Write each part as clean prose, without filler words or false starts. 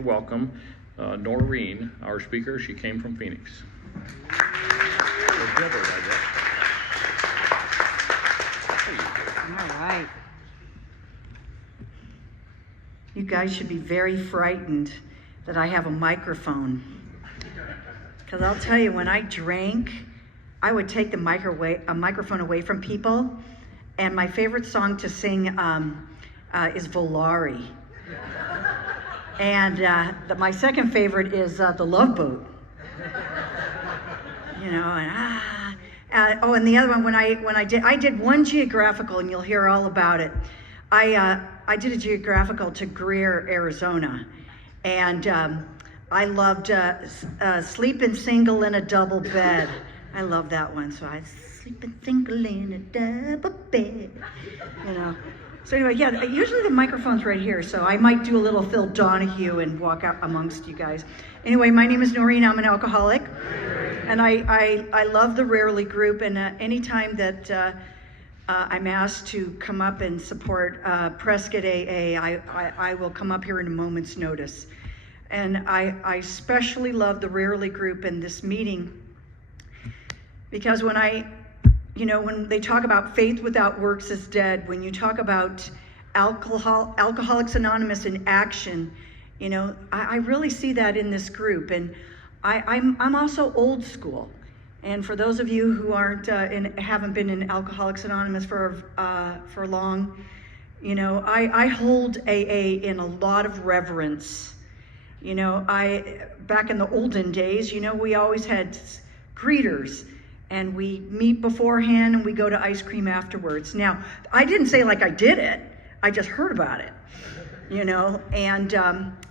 Welcome Noreen, our speaker. She came from Phoenix. All right. You guys should be very frightened that I have a microphone. Because I'll tell you, when I drank, I would take the microphone away from people. And my favorite song to sing is Volare. And my second favorite is The Love Boat. You know, and the other one, when I did one geographical, and you'll hear all about it. I did a geographical to Greer, Arizona, and I loved Sleeping Single in a Double Bed. I love that one. So I sleeping single in a double bed, you know. So anyway, yeah, usually the microphone's right here, so I might do a little Phil Donahue and walk out amongst you guys. Anyway, my name is Noreen. I'm an alcoholic, and I love the Rarely group, and anytime that I'm asked to come up and support Prescott AA, I will come up here in a moment's notice. And I especially love the Rarely group in this meeting, because when they talk about faith without works is dead, when you talk about Alcoholics Anonymous in action, you know, I really see that in this group. And I'm also old school. And for those of you who haven't been in Alcoholics Anonymous for long, you know, I hold AA in a lot of reverence. You know, back in the olden days, you know, we always had greeters, and we meet beforehand and we go to ice cream afterwards. Now, I didn't say like I did it, I just heard about it, you know, and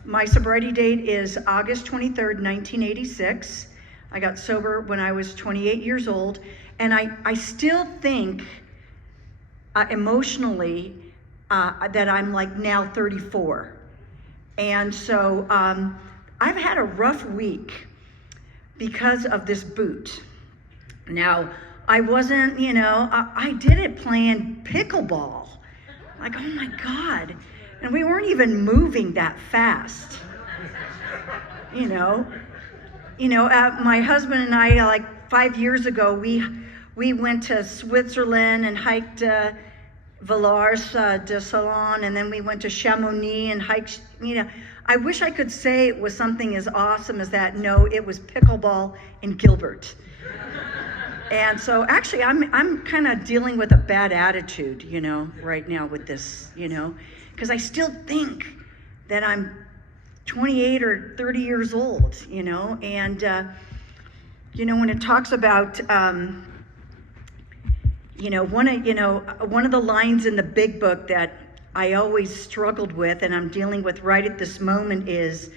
my sobriety date is August 23rd, 1986. I got sober when I was 28 years old, and I still think emotionally that I'm like now 34. And so I've had a rough week because of this boot. Now, I wasn't, you know, I did it playing pickleball. Like, oh my God. And we weren't even moving that fast. You know, my husband and I, like 5 years ago, we went to Switzerland and hiked Villars de Salon, and then we went to Chamonix and hiked, you know. I wish I could say it was something as awesome as that. No, it was pickleball in Gilbert. And so actually I'm kind of dealing with a bad attitude, you know, right now with this, you know, because I still think that I'm 28 or 30 years old, you know, and, you know, when it talks about, you know, one of the lines in the big book that I always struggled with and I'm dealing with right at this moment is,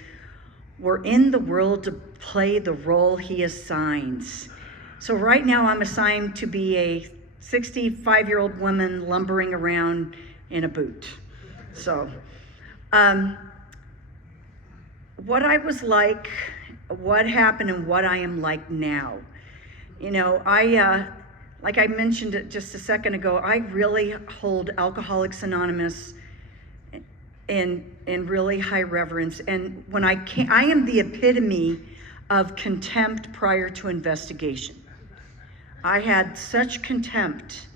we're in the world to play the role he assigns. So right now I'm assigned to be a 65-year-old woman lumbering around in a boot. So what I was like, what happened, and what I am like now. You know, like I mentioned it just a second ago, I really hold Alcoholics Anonymous in really high reverence. And when I am the epitome of contempt prior to investigation. I had such contempt.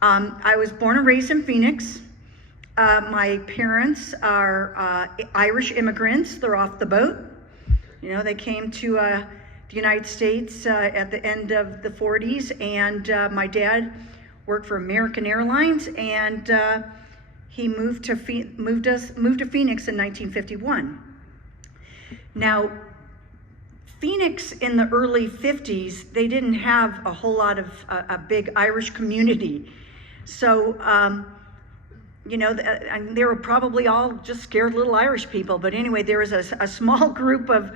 I was born and raised in Phoenix. My parents are Irish immigrants. They're off the boat. You know, they came to the United States at the end of the 40s, and my dad worked for American Airlines, and he moved to Phoenix in 1951. Now, Phoenix in the early 50s, they didn't have a whole lot of a big Irish community. So, you know, they were probably all just scared little Irish people. But anyway, there was a small group of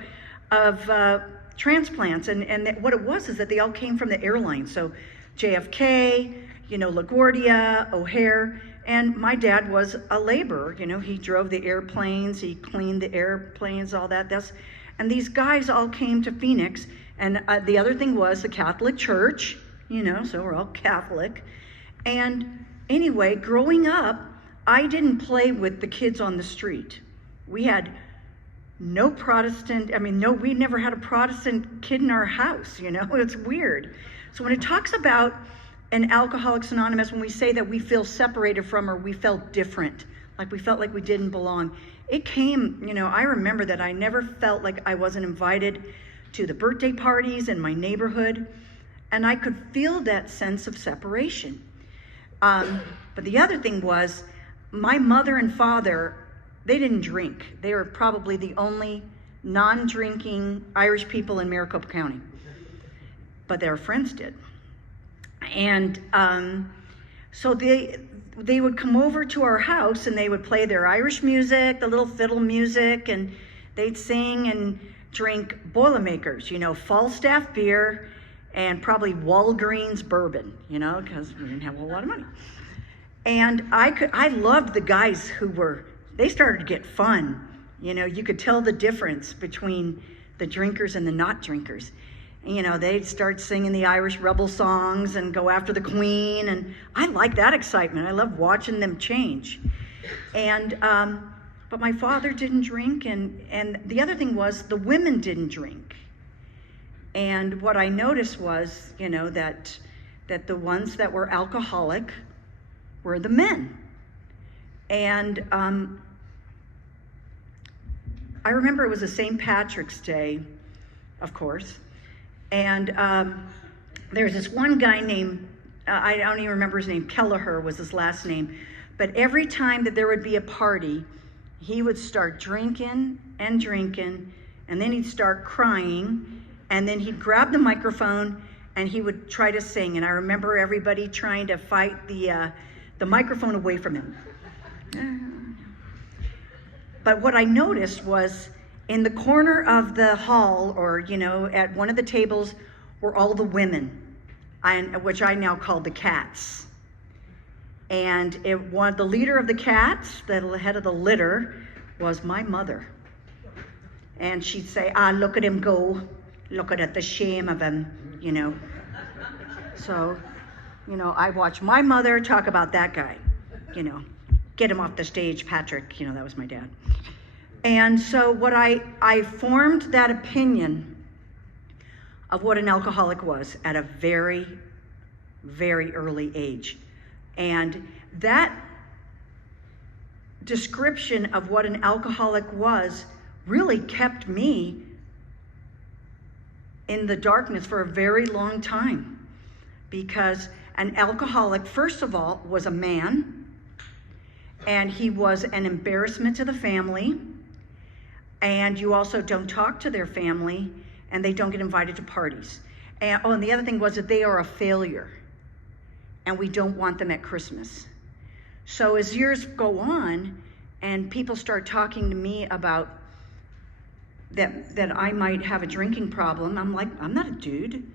transplants. And what it was is that they all came from the airlines. So JFK, you know, LaGuardia, O'Hare. And my dad was a laborer. You know, he drove the airplanes, he cleaned the airplanes, all that. And these guys all came to Phoenix, and the other thing was the Catholic Church, you know, so we're all Catholic. And anyway, growing up, I didn't play with the kids on the street. We had no Protestant, no, we never had a Protestant kid in our house, it's weird. So when it talks about an Alcoholics Anonymous, when we say that we feel separated from, or we felt different, like we felt like we didn't belong, it came, I remember that I never felt like I wasn't invited to the birthday parties in my neighborhood, and I could feel that sense of separation. But the other thing was, my mother and father, they didn't drink. They were probably the only non-drinking Irish people in Maricopa County, but their friends did. And so they would come over to our house and they would play their Irish music, the little fiddle music, and they'd sing and drink Boilermakers, Falstaff beer, and probably Walgreens bourbon, because we didn't have a whole lot of money. And I loved the guys they started to get fun. You could tell the difference between the drinkers and the not drinkers. And, they'd start singing the Irish rebel songs and go after the Queen. And I like that excitement. I love watching them change. And, but my father didn't drink. And the other thing was the women didn't drink. And what I noticed was, that the ones that were alcoholic were the men. And I remember it was a St. Patrick's Day, of course, and there's this one guy named, I don't even remember his name, Kelleher was his last name, but every time that there would be a party, he would start drinking, and then he'd start crying, and then he'd grab the microphone and he would try to sing. And I remember everybody trying to fight the microphone away from him. But what I noticed was in the corner of the hall, or at one of the tables, were all the women, which I now call the cats. And the leader of the cats, the head of the litter, was my mother. And she'd say, look at him go. Look at it, the shame of him, So, I watched my mother talk about that guy, get him off the stage, Patrick, that was my dad. And so I formed that opinion of what an alcoholic was at a very, very early age. And that description of what an alcoholic was really kept me in the darkness for a very long time, because an alcoholic, first of all, was a man, and he was an embarrassment to the family, and you also don't talk to their family, and they don't get invited to parties. And the other thing was that they are a failure, and we don't want them at Christmas. So as years go on, and people start talking to me about that I might have a drinking problem, I'm like, I'm not a dude,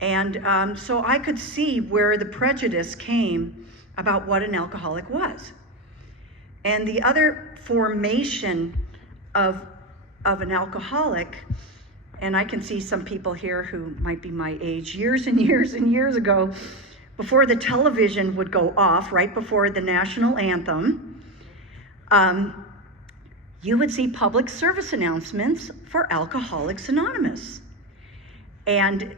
And so I could see where the prejudice came about what an alcoholic was. And the other formation of an alcoholic, and I can see some people here who might be my age, years and years and years ago, before the television would go off, right before the national anthem, you would see public service announcements for Alcoholics Anonymous. And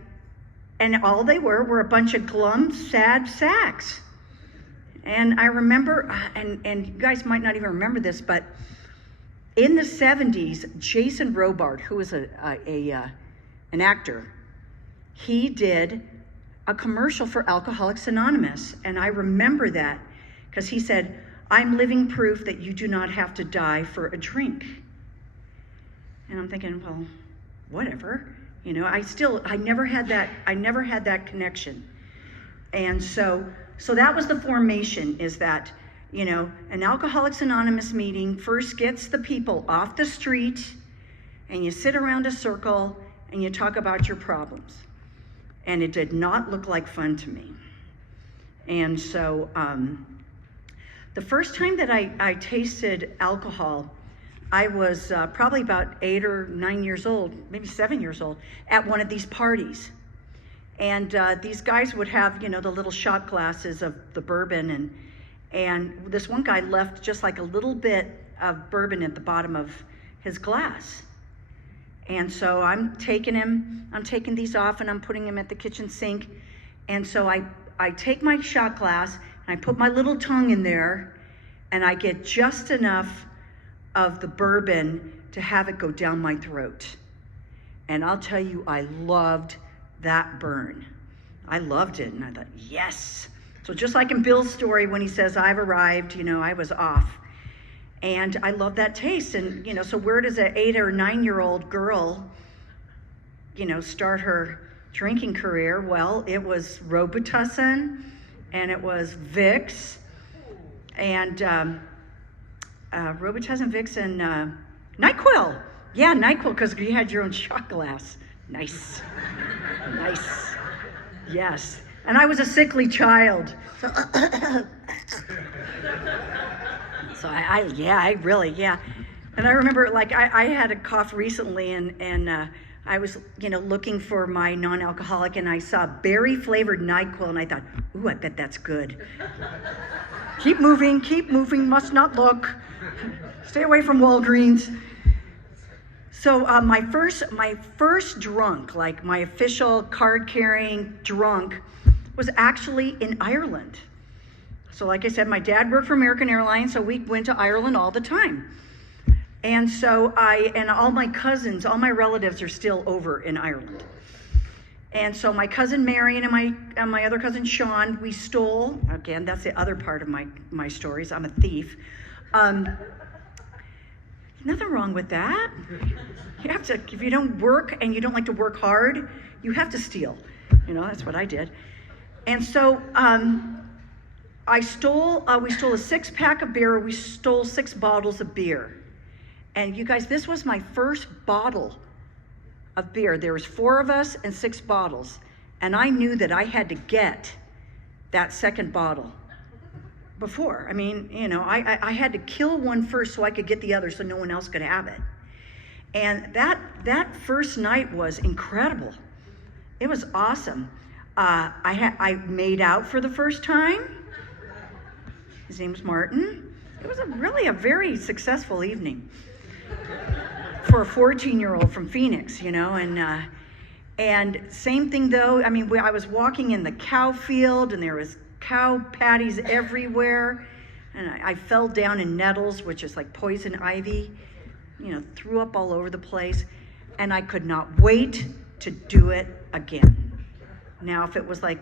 all they were a bunch of glum, sad sacks. And I remember, and you guys might not even remember this, but in the 70s, Jason Robart, who was an actor, he did a commercial for Alcoholics Anonymous. And I remember that because he said, "I'm living proof that you do not have to die for a drink." And I'm thinking, well, whatever. I never had that connection. And so that was the formation, is that, an Alcoholics Anonymous meeting first gets the people off the street, and you sit around a circle and you talk about your problems. And it did not look like fun to me. And so the first time that I tasted alcohol, I was probably about 8 or 9 years old, maybe 7 years old, at one of these parties. And these guys would have, the little shot glasses of the bourbon, and this one guy left just like a little bit of bourbon at the bottom of his glass. And so I'm taking these off and I'm putting them at the kitchen sink. And so I take my shot glass and I put my little tongue in there and I get just enough of the bourbon to have it go down my throat. And I'll tell you, I loved that burn. I loved it, and I thought, yes. So just like in Bill's story when he says, I've arrived, I was off. And I love that taste. And, so where does an 8 or 9-year-old girl, start her drinking career? Well, it was Robitussin, and it was Vicks, and Robitussin, Vicks, and NyQuil. Yeah, NyQuil, because you had your own shot glass. Nice. Nice. Yes. And I was a sickly child. So, I really. And I remember, I had a cough recently, and I was, looking for my non-alcoholic, and I saw berry-flavored NyQuil, and I thought, ooh, I bet that's good. Keep moving, must not look. Stay away from Walgreens. So my first drunk, like my official card-carrying drunk, was actually in Ireland. So like I said, my dad worked for American Airlines, so we went to Ireland all the time. And so all my cousins, all my relatives are still over in Ireland. And so my cousin Marion and my other cousin Sean, we stole, again, that's the other part of my stories, I'm a thief. Nothing wrong with that. You have to, if you don't work and you don't like to work hard, you have to steal. That's what I did. And so we stole a 6-pack of beer, we stole 6 bottles of beer. And you guys, this was my first bottle of beer. There was 4 of us and 6 bottles. And I knew that I had to get that second bottle before. I had to kill one first so I could get the other so no one else could have it. And that first night was incredible. It was awesome. I made out for the first time. His name was Martin. It was really a very successful evening for a 14-year-old from Phoenix, and same thing though. I was walking in the cow field and there was cow patties everywhere, and I fell down in nettles, which is like poison ivy, threw up all over the place, and I could not wait to do it again. Now, if it was like,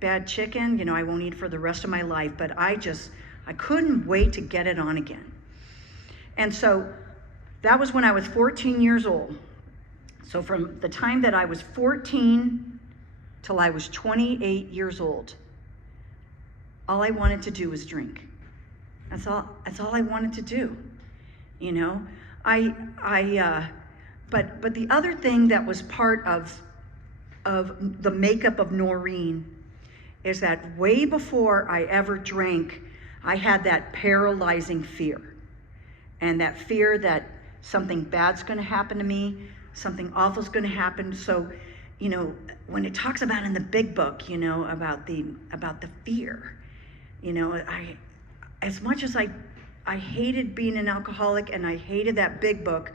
bad chicken, I won't eat for the rest of my life, but I couldn't wait to get it on again. And so that was when I was 14 years old. So from the time that I was 14 till I was 28 years old, all I wanted to do was drink. That's all I wanted to do. But the other thing that was part of the makeup of Noreen is that way before I ever drank, I had that paralyzing fear. And that fear that something bad's gonna happen to me, something awful's gonna happen. So, when it talks about in the big book, about the fear, as much as I hated being an alcoholic and I hated that big book,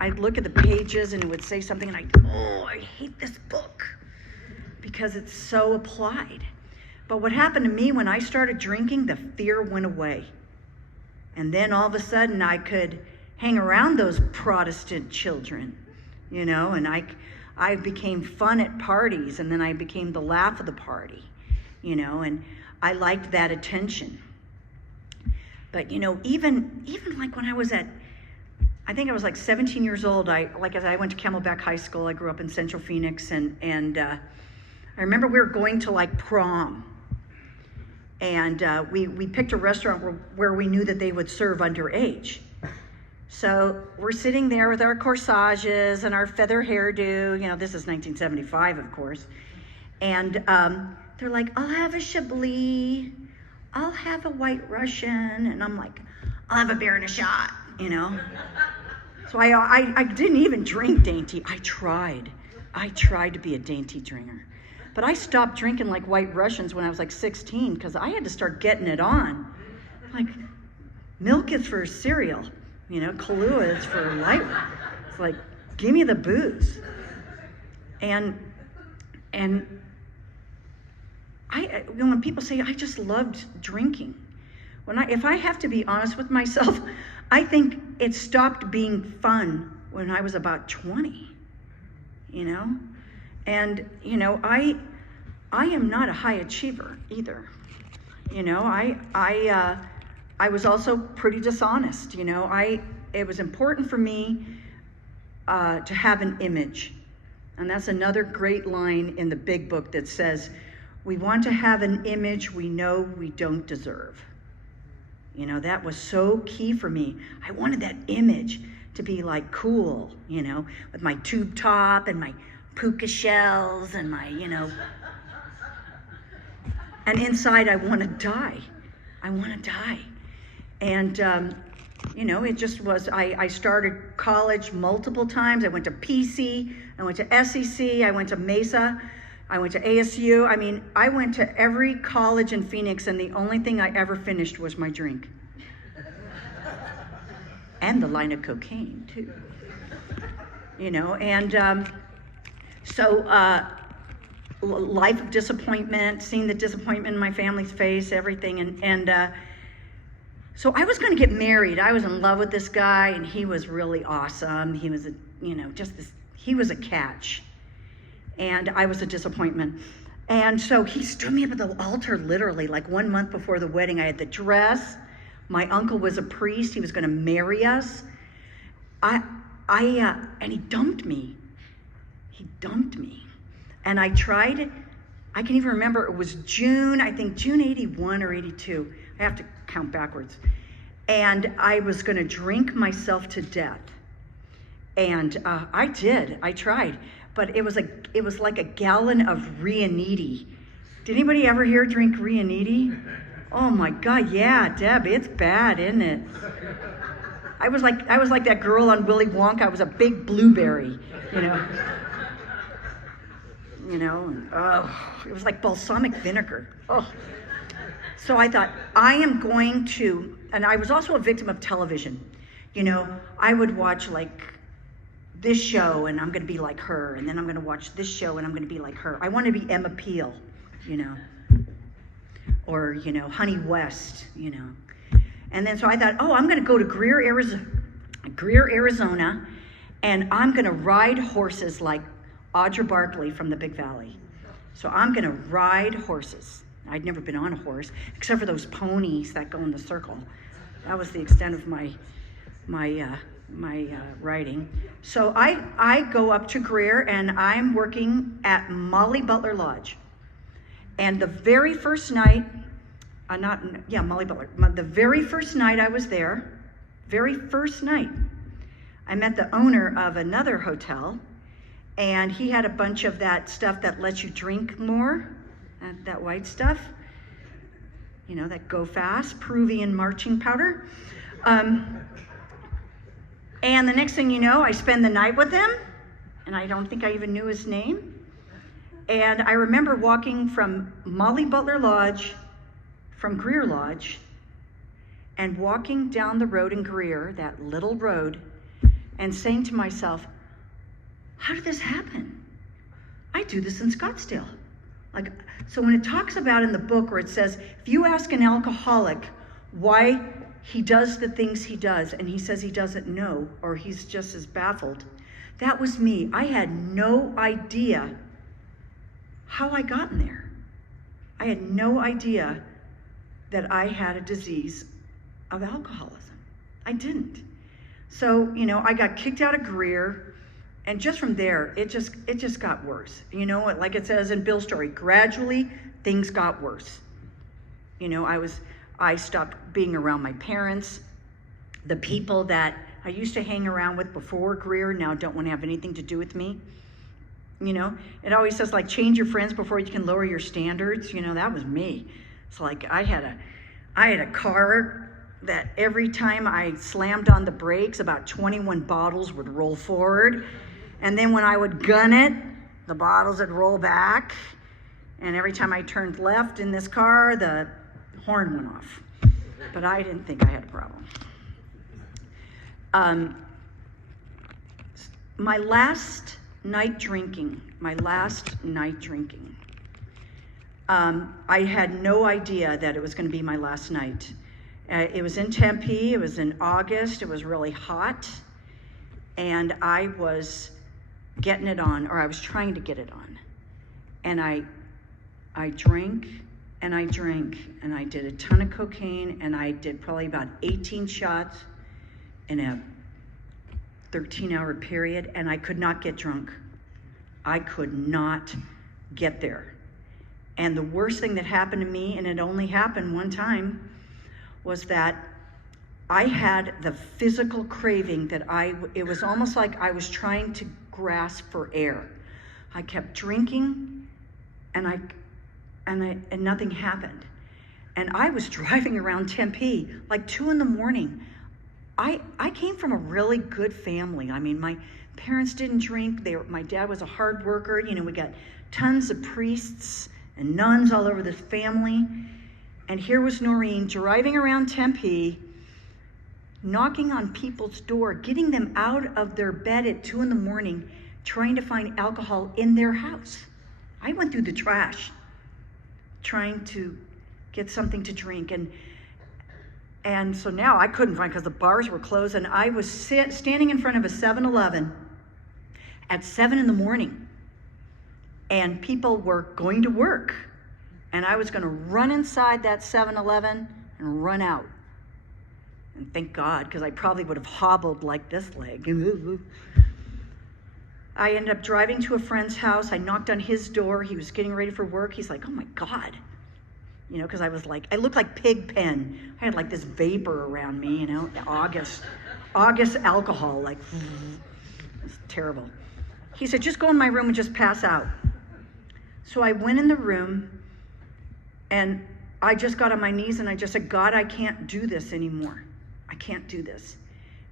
I'd look at the pages and it would say something and I hate this book because it's so applied. But what happened to me when I started drinking, the fear went away. And then all of a sudden I could hang around those Protestant children, and I became fun at parties, and then I became the laugh of the party, and I liked that attention. But, even like when I was I think I was like 17 years old, I went to Camelback High School. I grew up in Central Phoenix, and I remember we were going to like prom. And we picked a restaurant where we knew that they would serve underage. So we're sitting there with our corsages and our feather hairdo. This is 1975, of course. And they're like, I'll have a Chablis, I'll have a White Russian. And I'm like, I'll have a beer and a shot, So I didn't even drink dainty. I tried to be a dainty drinker. But I stopped drinking like White Russians when I was like 16 because I had to start getting it on. Like, Milk is for cereal. Kahlua is for life. It's like, give me the booze. And when people say, I just loved drinking, if I have to be honest with myself, I think it stopped being fun when I was about 20, And, I am not a high achiever either. I was also pretty dishonest. It was important for me to have an image. And that's another great line in the big book that says, we want to have an image we know we don't deserve. That was so key for me. I wanted that image to be like cool, with my tube top and my puka shells and my, and inside I want to die. I want to die. And, it just was, I started college multiple times. I went to PC, I went to SEC, I went to Mesa, I went to ASU. I went to every college in Phoenix, and the only thing I ever finished was my drink. And the line of cocaine, too. Life of disappointment, seeing the disappointment in my family's face, everything. So I was going to get married. I was in love with this guy, and he was really awesome. He was, he was a catch. And I was a disappointment. And so he stood me up at the altar, literally, like 1 month before the wedding. I had the dress. My uncle was a priest. He was going to marry us. And he dumped me. He dumped me. And I tried, I can even remember, it was June 81 or 82. I have to count backwards. And I was going to drink myself to death. And I did. I tried. But it was like a gallon of Rianiti. Did anybody ever here drink Rianiti? Oh my God, yeah, Deb, it's bad, isn't it? I was like that girl on Willy Wonka. I was a big blueberry, it was like balsamic vinegar. Oh. So I thought, I am going to, and I was also a victim of television. I would watch like this show and I'm going to be like her, and then I'm going to watch this show and I'm going to be like her. I want to be Emma Peel, or, Honey West, And then so I thought, I'm going to go to Greer, Arizona, and I'm going to ride horses like Audra Barkley from the Big Valley. So I'm going to ride horses. I'd never been on a horse, except for those ponies that go in the circle. That was the extent of my riding. So I go up to Greer, and I'm working at Molly Butler Lodge. And the very first night, Molly Butler. The very first night I was there, I met the owner of another hotel, and he had a bunch of that stuff that lets you drink more, that white stuff, that go fast, Peruvian marching powder. And the next thing you know, I spend the night with him, and I don't think I even knew his name. And I remember walking from Molly Butler Lodge, from Greer Lodge, and walking down the road in Greer, that little road, and saying to myself, how did this happen? I do this in Scottsdale. So when it talks about in the book where it says, if you ask an alcoholic why he does the things he does, and he says he doesn't know, or he's just as baffled, that was me. I had no idea how I got in there. I had no idea that I had a disease of alcoholism. I didn't. So, I got kicked out of Greer, and just from there, it just got worse. Like it says in Bill's story, gradually things got worse. I stopped being around my parents. The people that I used to hang around with before Greer now don't want to have anything to do with me. It always says, like, change your friends before you can lower your standards. That was me. It's like I had a car that every time I slammed on the brakes, about 21 bottles would roll forward. And then when I would gun it, the bottles would roll back. And every time I turned left in this car, the horn went off. but I didn't think I had a problem. My last night drinking, I had no idea that it was going to be my last night. It was in Tempe, it was in August, it was really hot, and I was getting it on, or I was trying to get it on. And I drank, and I drank, and I did a ton of cocaine, and I did probably about 18 shots in a 13-hour period, and I could not get drunk. I could not get there. And the worst thing that happened to me, and it only happened one time, was that I had the physical craving that it was almost like I was trying to grasp for air. I kept drinking, and nothing happened. And I was driving around Tempe like 2 a.m. I came from a really good family. I mean, my parents didn't drink. My dad was a hard worker. You know, we got tons of priests and nuns all over this family. And here was Noreen driving around Tempe, knocking on people's door, getting them out of their bed at 2 a.m, trying to find alcohol in their house. I went through the trash trying to get something to drink. And so now I couldn't find, because the bars were closed, and I was standing in front of a 7-Eleven at 7 a.m, and people were going to work. And I was going to run inside that 7-Eleven and run out. And thank God, because I probably would have hobbled like this leg. I ended up driving to a friend's house. I knocked on his door. He was getting ready for work. He's like, oh my God. You know, because I looked like pig pen. I had like this vapor around me, you know, August alcohol, like, it was terrible. He said, just go in my room and just pass out. So I went in the room, and I just got on my knees and I just said, God, I can't do this anymore. I can't do this.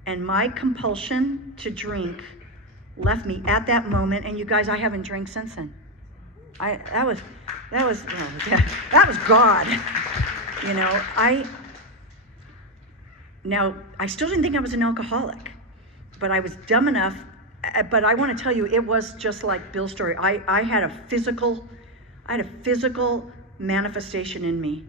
And my compulsion to drink left me at that moment. And you guys, I haven't drank since then. That was God. You know, I still didn't think I was an alcoholic, but I was dumb enough. But I want to tell you, it was just like Bill's story. I had a physical manifestation in me,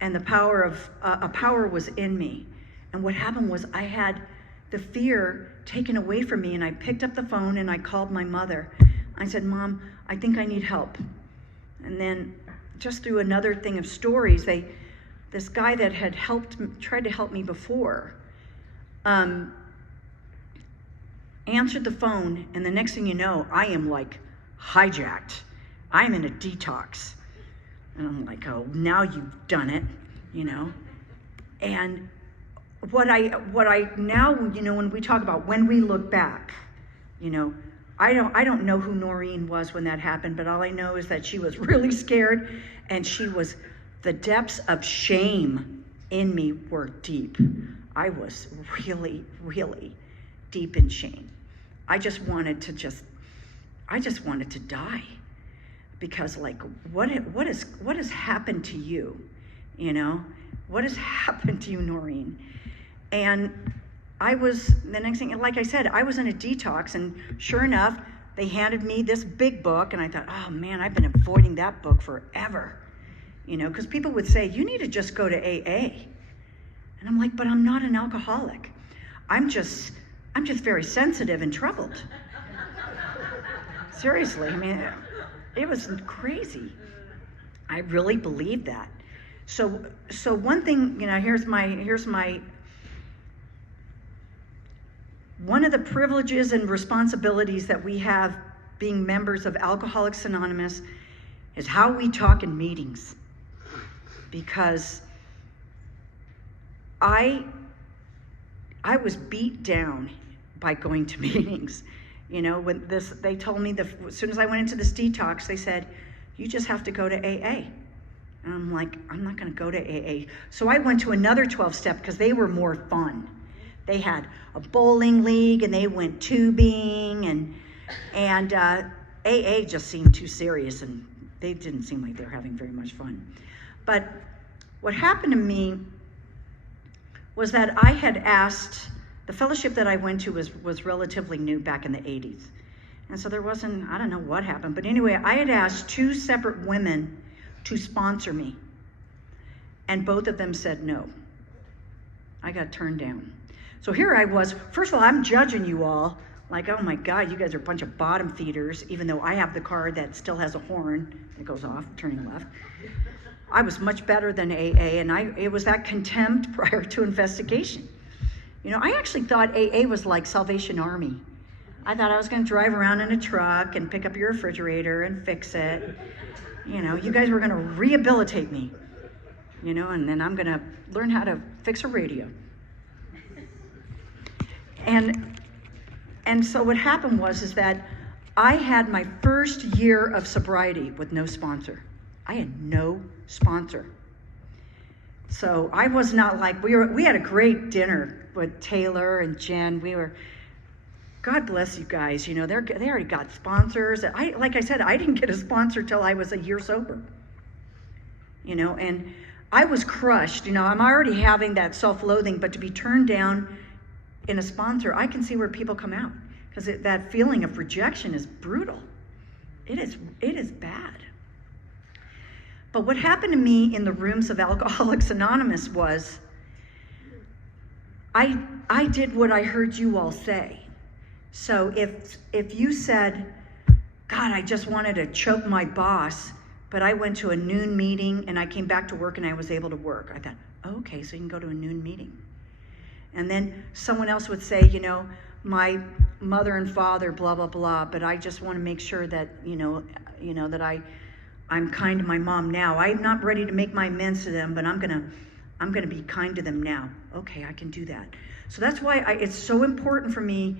and the power of a power was in me. And what happened was I had the fear taken away from me, and I picked up the phone and I called my mother. I said, Mom, I think I need help. And then just through another thing of stories, this guy that had tried to help me before, answered the phone, and the next thing you know, I am like hijacked. I'm in a detox. And I'm like, oh, now you've done it, you know? And what I now, you know, when we talk about when we look back, you know, I don't know who Noreen was when that happened, but all I know is that she was really scared, and the depths of shame in me were deep. I was really, really deep in shame. I just wanted to die, because like, what has happened to you? You know, what has happened to you, Noreen? And the next thing, like I said, I was in a detox, and sure enough, they handed me this big book, and I thought, oh man, I've been avoiding that book forever. You know, because people would say, you need to just go to AA. And I'm like, but I'm not an alcoholic. I'm just very sensitive and troubled. Seriously, I mean, it was crazy. I really believed that. So one thing, you know, here's my one of the privileges and responsibilities that we have being members of Alcoholics Anonymous is how we talk in meetings. Because I was beat down by going to meetings. You know, they told me as soon as I went into this detox, they said, you just have to go to AA. And I'm like, I'm not going to go to AA. So I went to another 12-step because they were more fun. They had a bowling league, and they went tubing, and AA just seemed too serious, and they didn't seem like they were having very much fun. But what happened to me was that I had asked, the fellowship that I went to was relatively new back in the 80s. And so there wasn't, I don't know what happened, but anyway, I had asked 2 separate women to sponsor me. And both of them said no. I got turned down. So here I was, first of all, I'm judging you all, like, oh my God, you guys are a bunch of bottom feeders, even though I have the car that still has a horn that goes off, turning left. I was much better than AA, and it was that contempt prior to investigation. You know, I actually thought AA was like Salvation Army. I thought I was going to drive around in a truck and pick up your refrigerator and fix it. You know, you guys were going to rehabilitate me, you know, and then I'm going to learn how to fix a radio. And so what happened is that I had my first year of sobriety with no sponsor. I had no sponsor. So I was not like, we had a great dinner with Taylor and Jen. God bless you guys, you know, they already got sponsors. Like I said, I didn't get a sponsor till I was a year sober, you know, and I was crushed. You know, I'm already having that self-loathing, but to be turned down in a sponsor, I can see where people come out, because that feeling of rejection is brutal. It is bad. But what happened to me in the rooms of Alcoholics Anonymous was I did what I heard you all say. So if you said, God, I just wanted to choke my boss, but I went to a noon meeting and I came back to work and I was able to work, I thought, okay, so you can go to a noon meeting. And then someone else would say, you know, my mother and father, blah, blah, blah, but I just want to make sure that, you know, that I'm kind to my mom now. I'm not ready to make my amends to them, but I'm gonna be kind to them now. Okay, I can do that. So that's why it's so important for me,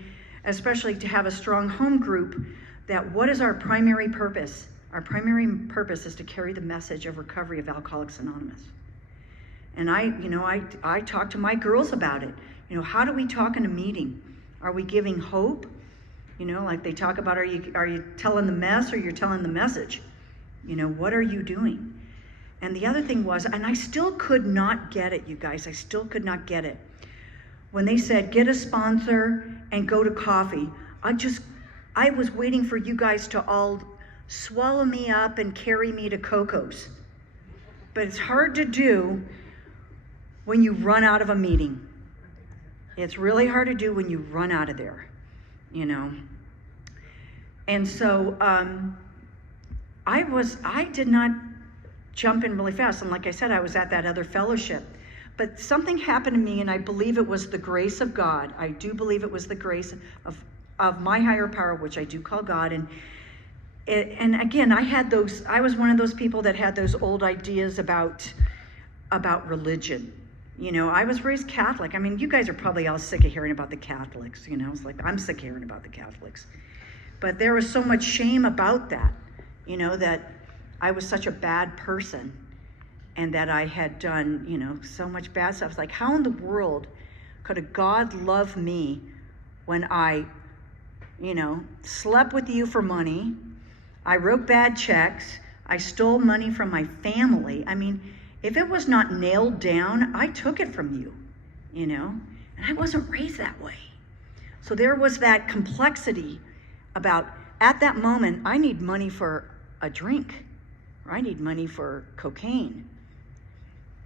especially to have a strong home group, that what is our primary purpose? Our primary purpose is to carry the message of recovery of Alcoholics Anonymous. And I talk to my girls about it. You know, how do we talk in a meeting? Are we giving hope? You know, like they talk about, are you telling the mess or you're telling the message? You know, what are you doing? And the other thing was, and I still could not get it, you guys, I still could not get it. When they said, get a sponsor and go to coffee, I was waiting for you guys to all swallow me up and carry me to Coco's. But it's hard to do when you run out of a meeting. It's really hard to do when you run out of there, you know. And so I did not jump in really fast. And like I said, I was at that other fellowship. But something happened to me, and I believe it was the grace of God. I do believe it was the grace of my higher power, which I do call God. And again, I was one of those people that had those old ideas about religion. You know, I was raised Catholic. I mean, you guys are probably all sick of hearing about the Catholics, you know. It's like, I'm sick of hearing about the Catholics. But there was so much shame about that, you know, that I was such a bad person and that I had done, you know, so much bad stuff. It's like, how in the world could a God love me when I, you know, slept with you for money, I wrote bad checks, I stole money from my family. I mean, if it was not nailed down, I took it from you, you know, and I wasn't raised that way. So there was that complexity about, at that moment, I need money for a drink, or I need money for cocaine.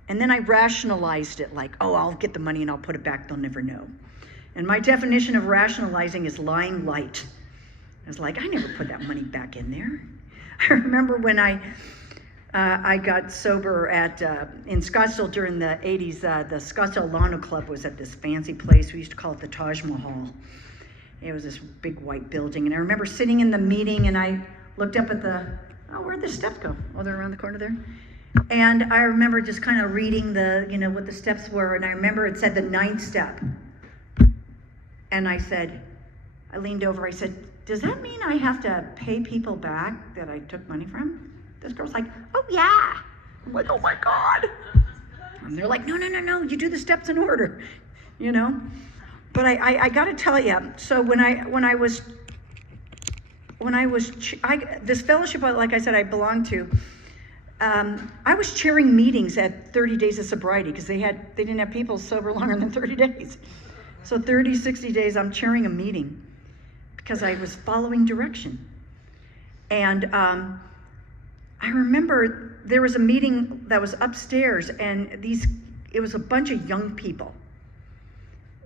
And then I rationalized it like, oh, I'll get the money and I'll put it back, they'll never know. And my definition of rationalizing is lying light. I was like, I never put that money back in there. I remember when I got sober in Scottsdale during the 80s. The Scottsdale Lano Club was at this fancy place. We used to call it the Taj Mahal. It was this big white building. And I remember sitting in the meeting and I looked up at where'd the steps go? Oh, they're around the corner there. And I remember just kind of reading what the steps were. And I remember it said the 9th step. And I leaned over, I said, does that mean I have to pay people back that I took money from? This girl's like, oh yeah. I'm like, oh my God. And they're like, no, you do the steps in order, you know? But I got to tell you, so this fellowship, like I said, I belonged to, I was chairing meetings at 30 days of sobriety because they didn't have people sober longer than 30 days. So 30, 60 days, I'm chairing a meeting because I was following direction. And I remember there was a meeting that was upstairs, and it was a bunch of young people.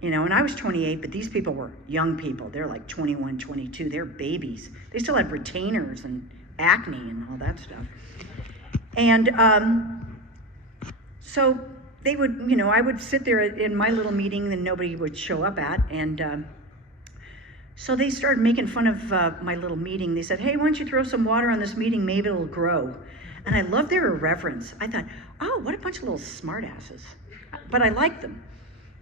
And I was 28, but these people were young people. They're like 21, 22. They're babies. They still had retainers and acne and all that stuff. And so they would, I would sit there in my little meeting that nobody would show up at. And so they started making fun of my little meeting. They said, hey, why don't you throw some water on this meeting? Maybe it'll grow. And I loved their irreverence. I thought, oh, what a bunch of little smartasses. But I liked them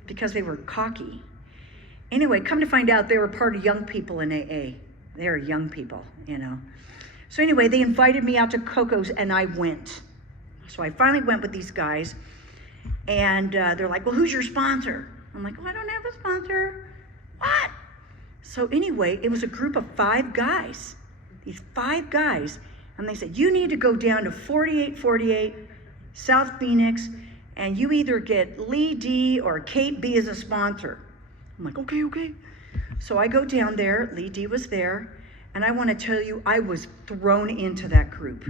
because they were cocky. Anyway, come to find out they were part of young people in AA. They were young people, So anyway, they invited me out to Coco's, and I went. So I finally went with these guys, and they're like, well, who's your sponsor? I'm like, oh, I don't have a sponsor. What? So anyway, it was a group of 5 guys, these 5 guys, and they said, you need to go down to 4848 South Phoenix, and you either get Lee D or Kate B as a sponsor. I'm like, okay. So I go down there, Lee D was there, and I want to tell you, I was thrown into that group.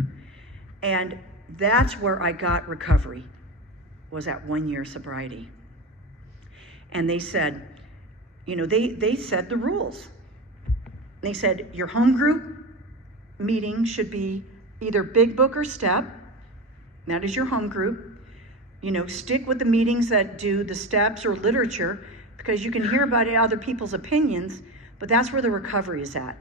And that's where I got recovery, was at 1 year sobriety. And they said, they said the rules. They said, your home group meeting should be either Big Book or Step. That is your home group. Stick with the meetings that do the steps or literature, because you can hear about other people's opinions, but that's where the recovery is at.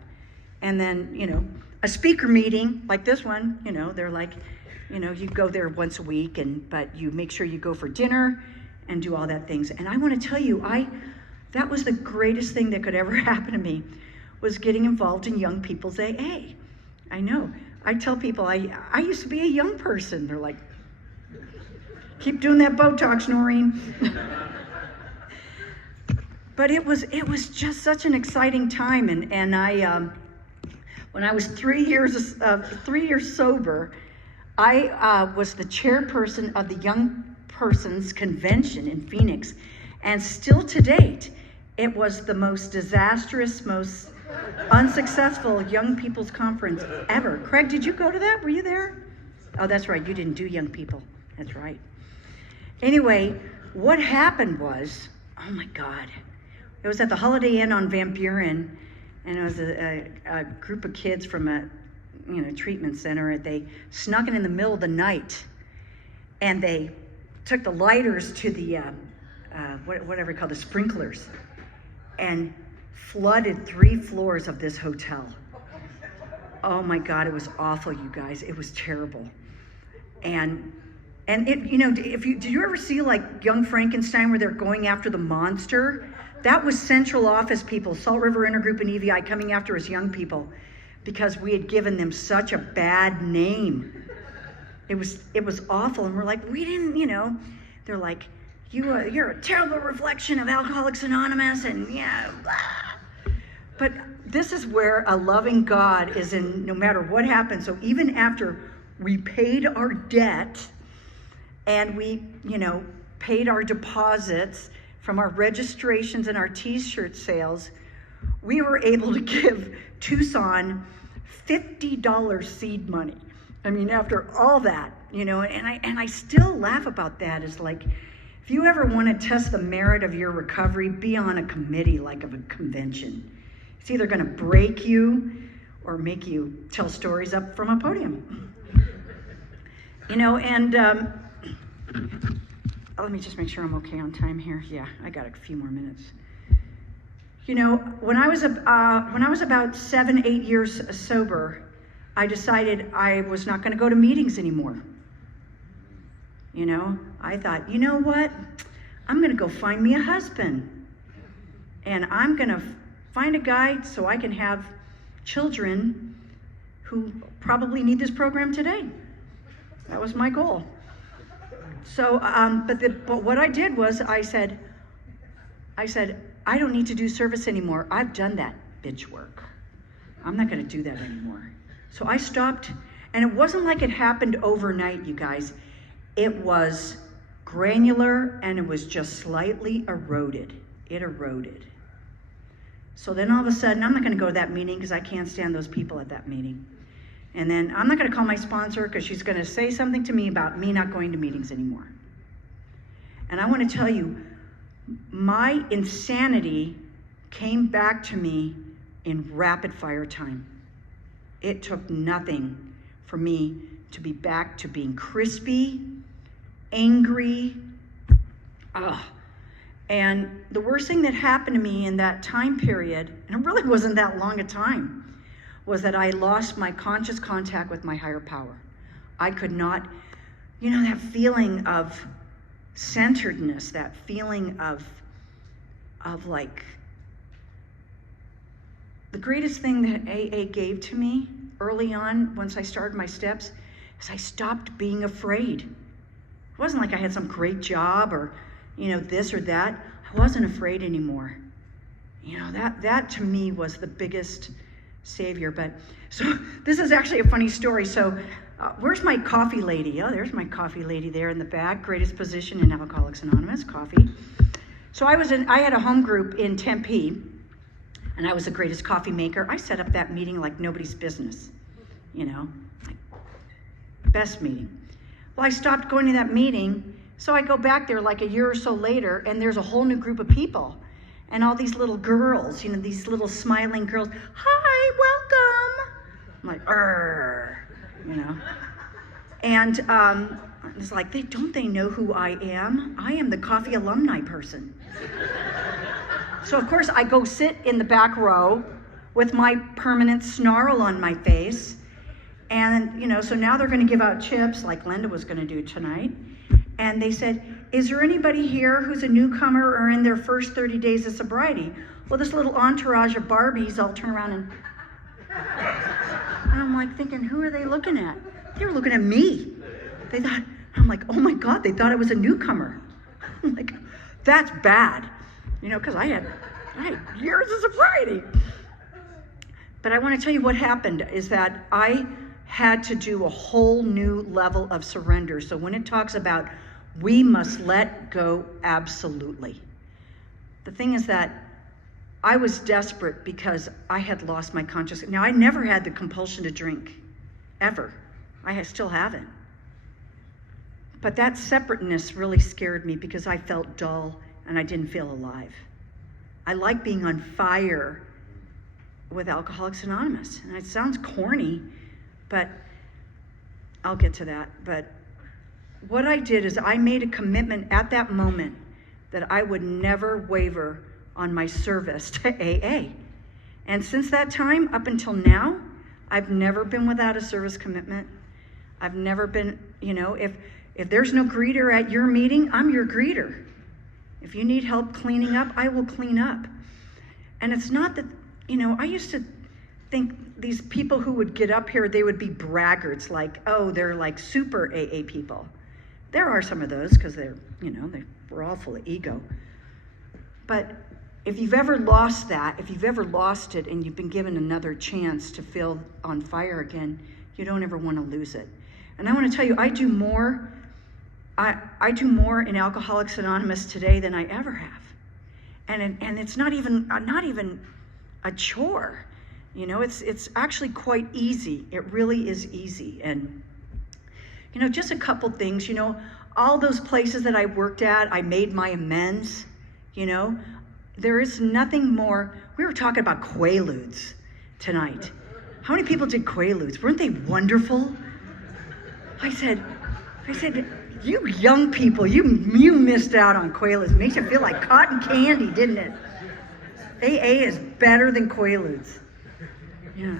And then, a speaker meeting like this one, they're like, you go there once a week, but you make sure you go for dinner and do all that things. And I want to tell you, that was the greatest thing that could ever happen to me, was getting involved in young people's AA. I know. I tell people, I used to be a young person. They're like, keep doing that Botox, Noreen. But it was just such an exciting time. And I, when I was 3 years sober, I was the chairperson of the Young Persons Convention in Phoenix. And still to date, it was the most disastrous, most unsuccessful young people's conference ever. Craig, did you go to that? Were you there? Oh, that's right. You didn't do young people. That's right. Anyway, what happened was, oh my God, it was at the Holiday Inn on Van Buren, and it was a group of kids from a treatment center. They snuck in the middle of the night, and they took the lighters to the whatever you call the sprinklers, and flooded 3 floors of this hotel. Oh my God, it was awful, you guys. It was terrible. And it, did you ever see like Young Frankenstein where they're going after the monster? That was central office people, Salt River Intergroup and EVI, coming after us young people because we had given them such a bad name. It was awful, and we're like, we didn't, they're like, you're a terrible reflection of Alcoholics Anonymous, and yeah, blah. But this is where a loving God is in no matter what happens. So even after we paid our debt, and we, paid our deposits from our registrations and our t-shirt sales, we were able to give Tucson $50 seed money. I mean, after all that, and I still laugh about that. It's like, if you ever want to test the merit of your recovery, be on a committee like of a convention. It's either going to break you or make you tell stories up from a podium. Let me just make sure I'm okay on time here. Yeah, I got a few more minutes. When I was about 7-8 years sober, I decided I was not going to go to meetings anymore. I thought, you know what? I'm going to go find me a husband, and I'm going to find a guy so I can have children who probably need this program today. That was my goal. So, but what I did was I said, I don't need to do service anymore. I've done that bitch work. I'm not going to do that anymore. So I stopped, And it wasn't like it happened overnight, you guys. It was granular and it was just slightly eroded. It eroded. So then all of a sudden, I'm not going to go to that meeting because I can't stand those people at that meeting. And then I'm not going to call my sponsor because she's going to say something to me about me not going to meetings anymore. And I want to tell you, my insanity came back to me in rapid fire time. It took nothing for me to be back to being crispy, angry. And the worst thing that happened to me in that time period, and it really wasn't that long a time, was that I lost my conscious contact with my higher power. I could not, that feeling of centeredness, that feeling of like, the greatest thing that AA gave to me early on, once I started my steps, is I stopped being afraid. It wasn't like I had some great job or, this or that. I wasn't afraid anymore. That to me was the biggest savior. But so this is actually a funny story. So where's my coffee lady? Oh, there's my coffee lady there in the back. Greatest position in Alcoholics Anonymous, coffee. So I had a home group in Tempe, and I was the greatest coffee maker. I set up that meeting like nobody's business, like best meeting. Well, I stopped going to that meeting, so I go back there like a year or so later, and there's a whole new group of people. And all these little girls, these little smiling girls, hi, welcome. I'm like, And it's like, don't they know who I am? I am the coffee alumni person. So of course I go sit in the back row with my permanent snarl on my face. And, so now they're going to give out chips like Linda was going to do tonight. And they said, is there anybody here who's a newcomer or in their first 30 days of sobriety? Well, this little entourage of Barbies all turn around and I'm like thinking, who are they looking at? They were looking at me. I'm like, oh my God, they thought I was a newcomer. I'm like, that's bad, because I had years of sobriety. But I want to tell you what happened is that I had to do a whole new level of surrender. So when it talks about we must let go, absolutely. The thing is that I was desperate because I had lost my consciousness. Now, I never had the compulsion to drink, ever. I still haven't. But that separateness really scared me because I felt dull and I didn't feel alive. I like being on fire with Alcoholics Anonymous. And it sounds corny, but I'll get to that. But what I did is I made a commitment at that moment that I would never waver on my service to AA. And since that time, up until now, I've never been without a service commitment. I've never been, if there's no greeter at your meeting, I'm your greeter. If you need help cleaning up, I will clean up. And it's not that, I used to think these people who would get up here, they would be braggarts, like, oh, they're like super AA people. There are some of those because we're all full of ego. But if you've ever lost that, if you've ever lost it and you've been given another chance to feel on fire again, you don't ever want to lose it. And I want to tell you, I do more in Alcoholics Anonymous today than I ever have. And it's not even a chore. It's actually quite easy. It really is easy. And just a couple things, all those places that I worked at, I made my amends, there is nothing more. We were talking about Quaaludes tonight. How many people did Quaaludes? Weren't they wonderful? I said, you young people, you missed out on Quaaludes. It makes you feel like cotton candy, didn't it? AA is better than Quaaludes. Yeah.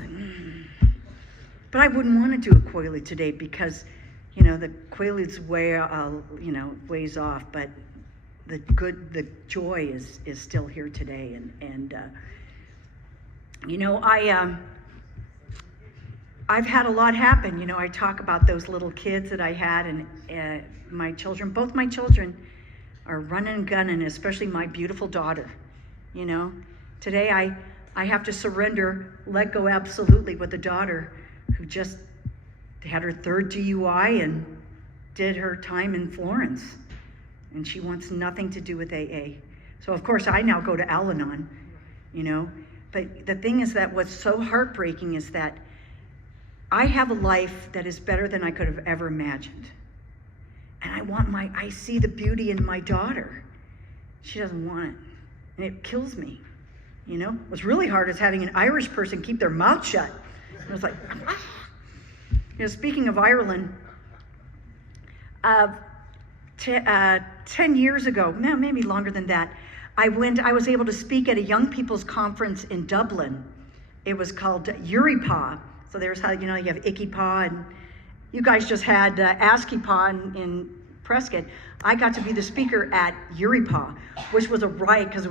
But I wouldn't want to do a Quaalude today because, the Quaaludes ways off, but the joy is still here today. I've had a lot happen. I talk about those little kids that I had, and my children, both my children are running and gunning, especially my beautiful daughter. Today I have to surrender, let go absolutely with a daughter who just had her 3rd DUI and did her time in Florence. And she wants nothing to do with AA. So of course I now go to Al-Anon, you know. But the thing is that what's so heartbreaking is that I have a life that is better than I could have ever imagined. And I see the beauty in my daughter. She doesn't want it. And it kills me, you know. What's really hard is having an Irish person keep their mouth shut. And it was like, ah. You know, speaking of Ireland, 10 years ago, no, maybe longer than that, I was able to speak at a young people's conference in Dublin. It was called Uripa. So there's how, you know, you have Icky Paw, and you guys just had ASCII Paw in Prescott. I got to be the speaker at Uripa, which was a riot because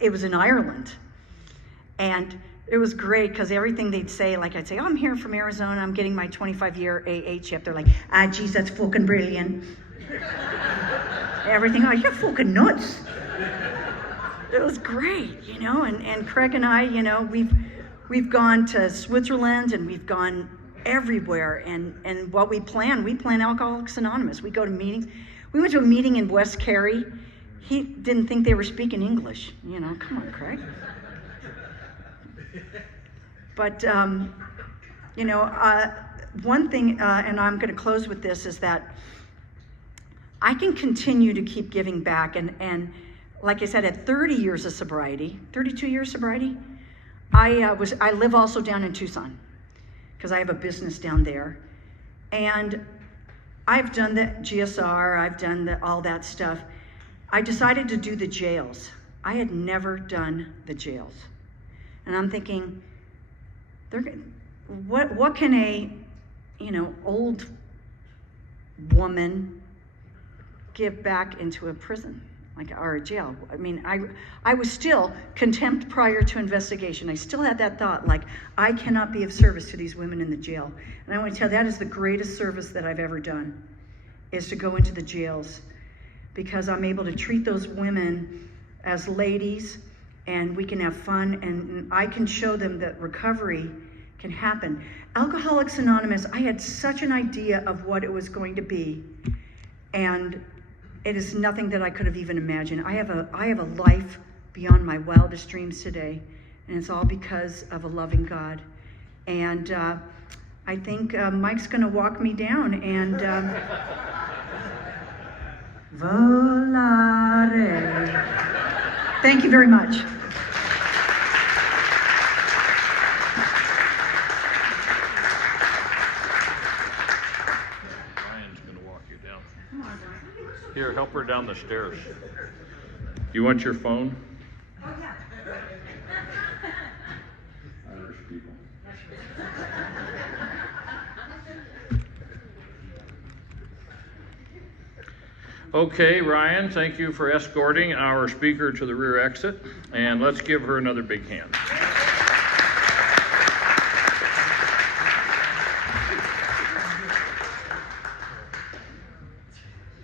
it was in Ireland. And it was great because everything they'd say, like I'd say, oh, I'm here from Arizona, I'm getting my 25-year AA chip. They're like, ah, geez, that's fucking brilliant. Everything, oh, you're fucking nuts. It was great, you know, and Craig and I, you know, we've gone to Switzerland and we've gone everywhere, and what we plan Alcoholics Anonymous. We go to meetings. We went to a meeting in West Kerry. He didn't think they were speaking English, you know, come on, Craig. But, you know, one thing, and I'm going to close with this, is that I can continue to keep giving back. And like I said, at 30 years of sobriety, 32 years sobriety, I live also down in Tucson because I have a business down there. And I've done the GSR, I've done all that stuff. I decided to do the jails. I had never done the jails. And I'm thinking, what can a, you know, old woman give back into a prison, or a jail? I mean, I was still contempt prior to investigation. I still had that thought, like, I cannot be of service to these women in the jail. And I want to tell you, that is the greatest service that I've ever done, is to go into the jails, because I'm able to treat those women as ladies, and we can have fun, and I can show them that recovery can happen. Alcoholics Anonymous, I had such an idea of what it was going to be, and it is nothing that I could have even imagined. I have a life beyond my wildest dreams today, and it's all because of a loving God. And I think Mike's going to walk me down, and volare. Thank you very much. Ryan's going to walk you down. Here, help her down the stairs. You want your phone? Oh, yeah. Irish people. Okay, Ryan, thank you for escorting our speaker to the rear exit, and let's give her another big hand.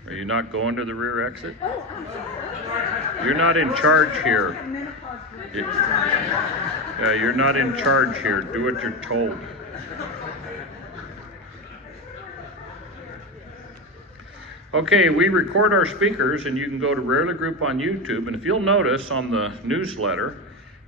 Are you not going to the rear exit? You're not in charge here. Yeah, you're not in charge here. Do what you're told. Okay, we record our speakers, and you can go to Rarely Group on YouTube, and if you'll notice on the newsletter,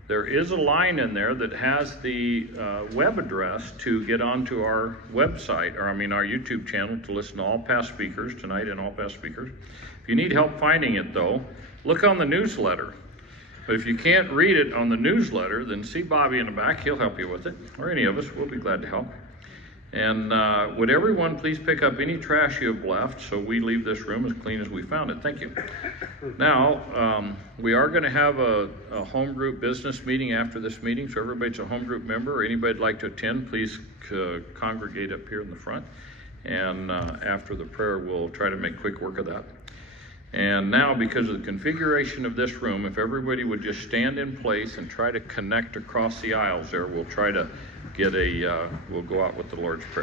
there is a line in there that has the web address to get onto our website, our YouTube channel, to listen to all past speakers tonight and all past speakers. If you need help finding it, though, look on the newsletter. But if you can't read it on the newsletter, then see Bobby in the back. He'll help you with it, or any of us. We'll be glad to help. And would everyone please pick up any trash you have left, so we leave this room as clean as we found it. Thank you. Now, we are going to have a home group business meeting after this meeting, so everybody's a home group member, or anybody would like to attend, please congregate up here in the front. And after the prayer, we'll try to make quick work of that. And now, because of the configuration of this room, if everybody would just stand in place and try to connect across the aisles there, we'll try to get we'll go out with the Lord's Prayer.